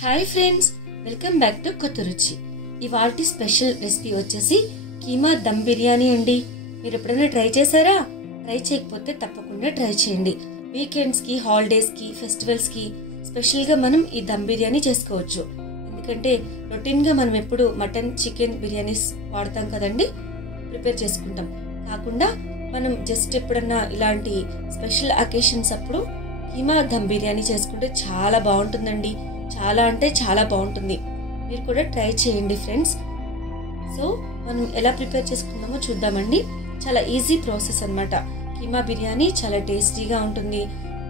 Hi friends, welcome back to కొత్త రుచి. ఇవాల్టి స్పెషల్ రెసిపీ వచ్చేసి కీమా దమ్ బిర్యానీ అండి. మీరు ఎప్పుడైనా ట్రై చేశారా? ట్రై చేయకపోతే తప్పకుండా ట్రై చేయండి. వీకెండ్స్కి, హాలిడేస్కి, ఫెస్టివల్స్కి స్పెషల్గా మనం ఈ దమ్ బిర్యానీ చేసుకోవచ్చు. ఎందుకంటే రొటీన్గా మనం ఎప్పుడు మటన్, చికెన్ బిర్యానీస్ వాడతాం కదండి, ప్రిపేర్ చేసుకుంటాం. కాకుండా మనం జస్ట్ ఎప్పుడన్నా ఇలాంటి స్పెషల్ అకేషన్స్ అప్పుడు కీమా దమ్ బిర్యానీ చేసుకుంటే చాలా బాగుంటుందండి. చాలా అంటే చాలా బాగుంటుంది. మీరు కూడా ట్రై చేయండి ఫ్రెండ్స్. సో మనం ఎలా ప్రిపేర్ చేసుకుందామో చూద్దామండి. చాలా ఈజీ ప్రాసెస్ అన్నమాట. కీమా బిర్యానీ చాలా టేస్టీగా ఉంటుంది.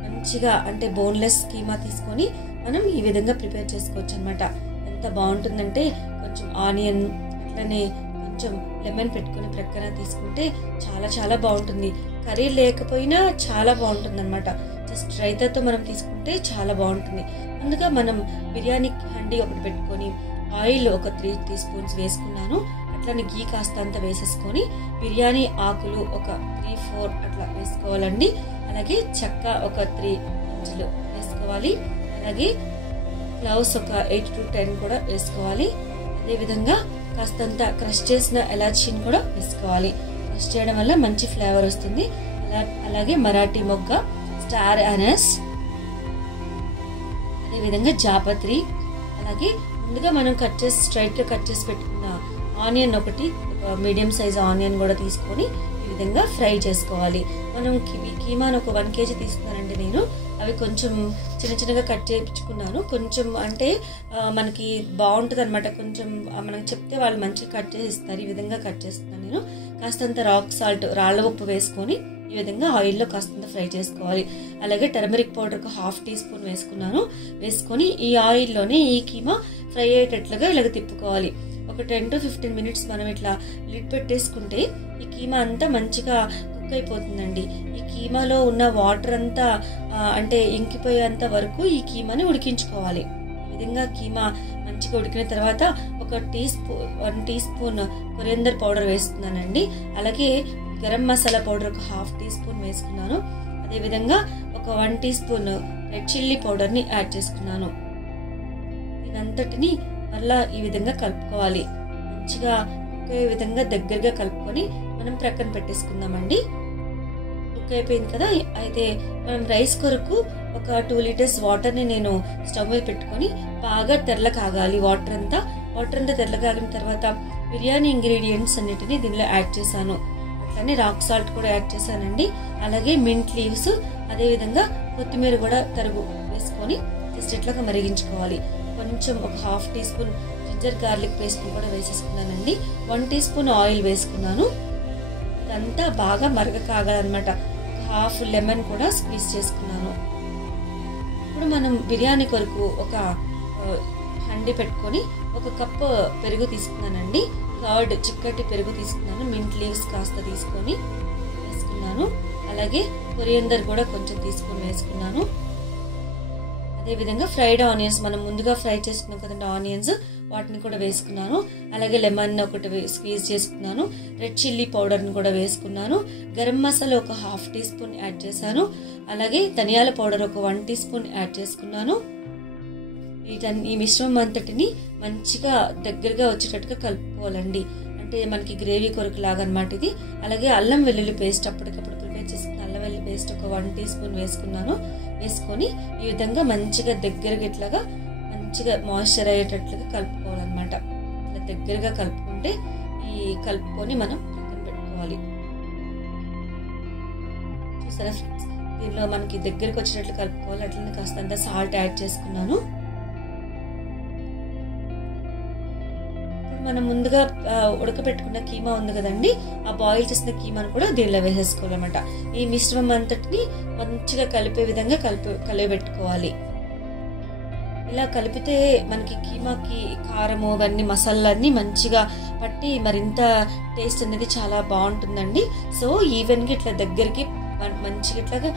మంచిగా అంటే బోన్లెస్ కీమా తీసుకొని మనం ఈ విధంగా ప్రిపేర్ చేసుకోవచ్చు అన్నమాట. ఎంత బాగుంటుందంటే కొంచెం ఆనియన్ అట్లనే కొంచెం లెమన్ పెట్టుకుని ప్రక్కన తీసుకుంటే చాలా చాలా బాగుంటుంది. కర్రీ లేకపోయినా చాలా బాగుంటుంది అనమాట. జస్ట్ రైతాతో మనం తీసుకుంటే చాలా బాగుంటుంది. ముందుగా మనం బిర్యానీ హండీ ఒకటి పెట్టుకొని ఆయిల్ ఒక 3 టీ స్పూన్స్ వేసుకున్నాను. అట్లనే గీ కాస్త అంతా వేసేసుకొని బిర్యానీ ఆకులు ఒక 3-4 అట్లా వేసుకోవాలండి. అలాగే చెక్క ఒక 3 ఇంచులు వేసుకోవాలి. అలాగే క్లవ్స్ ఒక 8 to 10 కూడా వేసుకోవాలి. అదేవిధంగా కాస్తంత క్రష్ చేసిన ఎలాచీని కూడా వేసుకోవాలి. క్రష్ చేయడం వల్ల మంచి ఫ్లేవర్ వస్తుంది. అలాగే మరాఠీ మొగ్గ, స్టార్ అనస్, అదేవిధంగా జాపత్రి, అలాగే ముందుగా మనం స్ట్రైట్ గా కట్ చేసి పెట్టుకున్న ఆనియన్ ఒకటి, మీడియం సైజ్ ఆనియన్ కూడా తీసుకొని ఈ విధంగా ఫ్రై చేసుకోవాలి. మనం కీమాను ఒక 1 kg తీసుకున్నానండి నేను. అవి కొంచెం చిన్న చిన్నగా కట్ చేయించుకున్నాను. కొంచెం అంటే మనకి బాగుంటుంది అనమాట. కొంచెం మనకు చెప్తే వాళ్ళు మంచిగా కట్ చేసి ఇస్తారు. ఈ విధంగా కట్ చేస్తున్నాను నేను. కాస్తంత రాక్ సాల్ట్, రాళ్ళ ఉప్పు వేసుకొని ఈ విధంగా ఆయిల్లో కాస్తంత ఫ్రై చేసుకోవాలి. అలాగే టర్మరిక్ పౌడర్ ఒక 1/2 టీ స్పూన్ వేసుకున్నాను. వేసుకొని ఈ ఆయిల్లోనే ఈ కీమా ఫ్రై అయ్యేటట్లుగా ఇలాగ తిప్పుకోవాలి. ఒక 10 to 15 minutes మనం ఇట్లా లిడ్ పెట్టేసుకుంటే ఈ కీమా అంతా మంచిగా కుక్ అయిపోతుందండి. ఈ కీమాలో ఉన్న వాటర్ అంతా అంటే ఇంకిపోయేంత వరకు ఈ కీమాని ఉడికించుకోవాలి. ఈ విధంగా కీమా మంచిగా ఉడికిన తర్వాత ఒక 1 టీ స్పూన్ కొరియండర్ పౌడర్ వేస్తున్నానండి. అలాగే గరం మసాలా పౌడర్ ఒక 1/2 టీ స్పూన్ వేసుకున్నాను. అదేవిధంగా ఒక 1 టీ స్పూన్ రెడ్ చిల్లీ పౌడర్ని యాడ్ చేసుకున్నాను. దీనంతటిని మళ్ళా ఈ విధంగా కలుపుకోవాలి. మంచిగా ఒకే విధంగా దగ్గరగా కలుపుకొని మనం ప్రక్కన పెట్టేసుకుందామండి. కుక్ అయిపోయింది కదా. అయితే మనం రైస్ కొరకు ఒక 2 లీటర్స్ వాటర్ని నేను స్టవ్ మీద పెట్టుకొని బాగా తెరల కాగాలి. వాటర్ అంతా తెరల కాగిన తర్వాత బిర్యానీ ఇంగ్రీడియంట్స్ అన్నిటిని దీనిలో యాడ్ చేశాను. అట్లనే రాక్ సాల్ట్ కూడా యాడ్ చేశానండి. అలాగే మింట్ లీవ్స్, అదేవిధంగా కొత్తిమీర కూడా తరుగు వేసుకొని జస్ట్ ఇట్లాగా మరిగించుకోవాలి. కొంచెం ఒక 1/2 teaspoon ginger garlic paste కూడా వేసేసుకున్నానండి. 1 టీ స్పూన్ ఆయిల్ వేసుకున్నాను. ఇదంతా బాగా మరగ కాగాలన్నమాట. 1/2 లెమన్ కూడా స్క్వీజ్ చేసుకున్నాను. ఇప్పుడు మనం బిర్యానీ కొరకు ఒక హండి పెట్టుకొని ఒక కప్పు పెరుగు తీసుకున్నానండి. కర్డ్ చిక్కటి పెరుగు తీసుకున్నాను. మింట్ లీవ్స్ కాస్త తీసుకొని వేసుకున్నాను. అలాగే కొరియండర్ కూడా కొంచెం తీసుకొని వేసుకున్నాను. అదేవిధంగా ఫ్రైడ్ ఆనియన్స్, మనం ముందుగా ఫ్రై చేసుకున్నాం కదండి ఆనియన్స్, వాటిని కూడా వేసుకున్నాను. అలాగే లెమన్ ఒకటి స్క్వీజ్ చేసుకున్నాను. రెడ్ చిల్లీ పౌడర్ని కూడా వేసుకున్నాను. గరం మసాలా ఒక 1/2 టీ స్పూన్ యాడ్ చేశాను. అలాగే ధనియాల పౌడర్ ఒక 1 టీ స్పూన్ యాడ్ చేసుకున్నాను. ఈ మిశ్రమం అంతటిని మంచిగా దగ్గరగా వచ్చేటట్టుగా కలుపుకోవాలండి. అంటే మనకి గ్రేవీ కొరకు లాగా అనమాట ఇది. అలాగే అల్లం వెల్లుల్లి పేస్ట్ అప్పటికప్పుడు ప్రిపేర్ చేసుకున్న అల్లం వెల్లుల్లి పేస్ట్ ఒక 1 టీ స్పూన్ వేసుకున్నాను. వేసుకొని ఈ విధంగా మంచిగా దగ్గరగా ఇట్లాగా మంచిగా మాయిశ్చర్ అయ్యేటట్లుగా కలుపుకోవాలన్నమాట. ఇట్లా దగ్గరగా కలుపుకుంటే కలుపుకొని మనం పక్కన పెట్టుకోవాలి. చూసారా ఫ్రెండ్స్, దీనిలో మనకి దగ్గరకు వచ్చినట్లు కలుపుకోవాలి. అట్లనే కాస్తంత సాల్ట్ యాడ్ చేసుకున్నాను. మనం ముందుగా ఉడకబెట్టుకున్న కీమా ఉంది కదండి, ఆ బాయిల్ చేసిన కీమాను కూడా దీనిలో వేసేసుకోవాలన్నమాట. ఈ మిశ్రమం అంతటిని మంచిగా కలిపే విధంగా కలిపెట్టుకోవాలి. ఇలా కలిపితే మనకి కీమాకి కారము అవన్నీ మసాలాన్ని మంచిగా పట్టి మరింత టేస్ట్ అనేది చాలా బాగుంటుందండి. సో ఈవెన్గా ఇట్లా దగ్గరికి మంచిగా ఇట్లాగా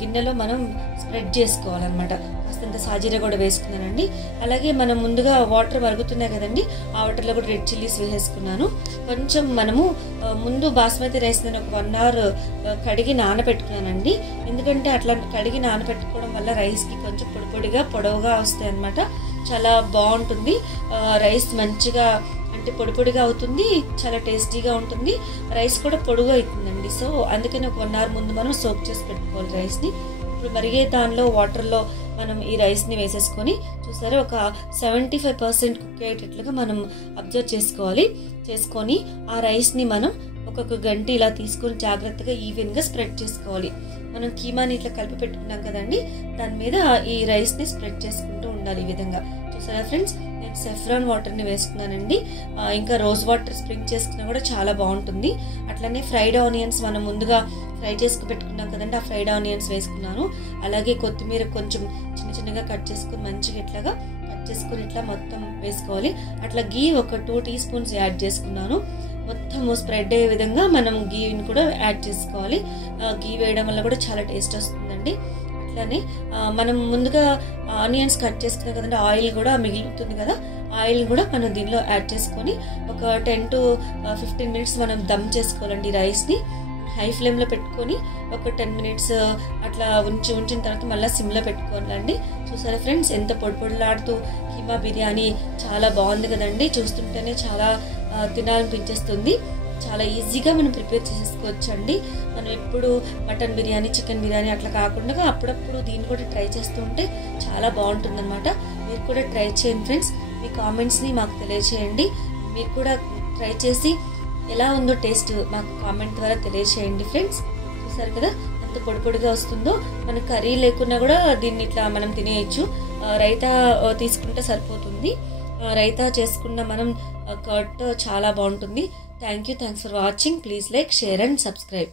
గిన్నెలో మనం స్ప్రెడ్ చేసుకోవాలన్నమాట. కాస్తంత సాజీరా కూడా వేసుకున్నానండి. అలాగే మనం ముందుగా వాటర్ మరుగుతున్నాయి కదండి, ఆ వాటర్లో కూడా రెడ్ చిల్లీస్ వేసేసుకున్నాను. కొంచెం మనము ముందు బాస్మతి రైస్ నేను ఒక 1 hour కడిగి నానబెట్టుకున్నానండి. ఎందుకంటే అట్లా కడిగి నానబెట్టుకోవడం వల్ల రైస్కి కొంచెం పొడిగా పొడవుగా వస్తాయి అన్నమాట. చాలా బాగుంటుంది. రైస్ మంచిగా అంటే పొడి పొడిగా అవుతుంది, చాలా టేస్టీగా ఉంటుంది. రైస్ కూడా పొడుగు అవుతుందండి. సో అందుకని ఒక 1 hour ముందు మనం సోక్ చేసి పెట్టుకోవాలి రైస్ని. ఇప్పుడు మరిగే దానిలో వాటర్లో మనం ఈ రైస్ని వేసేసుకొని చూసారా ఒక 75% కుక్ అయ్యేటట్లుగా మనం అబ్జర్వ్ చేసుకొని ఆ రైస్ని మనం ఒక్కొక్క గంట ఇలా తీసుకొని జాగ్రత్తగా ఈవెన్గా స్ప్రెడ్ చేసుకోవాలి. మనం కీమాని ఇట్లా కలిపి పెట్టుకున్నాం కదండి, దాని మీద ఈ రైస్ని స్ప్రెడ్ చేసుకుంటూ ఉండాలి. ఈ విధంగా చూసారా ఫ్రెండ్స్, నేను సెఫ్రాన్ వాటర్ని వేస్తున్నానండి. ఇంకా రోజ్ వాటర్ స్ప్రింక్ చేసుకున్నా కూడా చాలా బాగుంటుంది. అట్లనే ఫ్రైడ్ ఆనియన్స్ మనం ముందుగా ఫ్రై చేసుకు పెట్టుకున్నాం కదండి, ఆ ఫ్రైడ్ ఆనియన్స్ వేసుకున్నాను. అలాగే కొత్తిమీర కొంచెం చిన్న చిన్నగా కట్ చేసుకుని మంచిగా ఇట్లాగా కట్ చేసుకుని ఇట్లా మొత్తం వేసుకోవాలి. అట్లా గీ ఒక 2 teaspoons యాడ్ చేసుకున్నాను. మొత్తం స్ప్రెడ్ అయ్యే విధంగా మనం గీని కూడా యాడ్ చేసుకోవాలి. గీ వేయడం వల్ల కూడా చాలా టేస్ట్ వస్తుందండి. అట్లానే మనం ముందుగా ఆనియన్స్ కట్ చేసుకున్నాం కదండి, ఆయిల్ కూడా మిగులుతుంది కదా, ఆయిల్ కూడా మనం దీనిలో యాడ్ చేసుకొని ఒక 10 to 15 minutes మనం దమ్ చేసుకోవాలండి. రైస్ని హై ఫ్లేమ్లో పెట్టుకొని ఒక 10 minutes అట్లా ఉంచిన తర్వాత మళ్ళీ సిమ్లో పెట్టుకోవాలండి. చూసారా ఫ్రెండ్స్, ఎంత పొడిలాడుతూ కీమా బిర్యానీ చాలా బాగుంది కదండి. చూస్తుంటేనే చాలా తినాలనిపించేస్తుంది. చాలా ఈజీగా మనం ప్రిపేర్ చేసేసుకోవచ్చు అండి. మనం ఎప్పుడు మటన్ బిర్యానీ, చికెన్ బిర్యానీ అట్లా కాకుండా అప్పుడప్పుడు దీన్ని కూడా ట్రై చేస్తూ ఉంటే చాలా బాగుంటుంది అనమాట. మీరు కూడా ట్రై చేయండి ఫ్రెండ్స్. మీ కామెంట్స్ని మాకు తెలియచేయండి. మీరు కూడా ట్రై చేసి ఎలా ఉందో టేస్ట్ మాకు కామెంట్ ద్వారా తెలియచేయండి ఫ్రెండ్స్. చూసారు కదా ఎంత పొడిగా వస్తుందో. మన కర్రీ లేకున్నా కూడా దీన్ని ఇట్లా మనం తినేయచ్చు. రైతా తీసుకుంటే సరిపోతుంది. రైతా చేసుకున్న మనం కర్డ్ చాలా బాగుంటుంది. Thanks for watching. Please like, share and subscribe.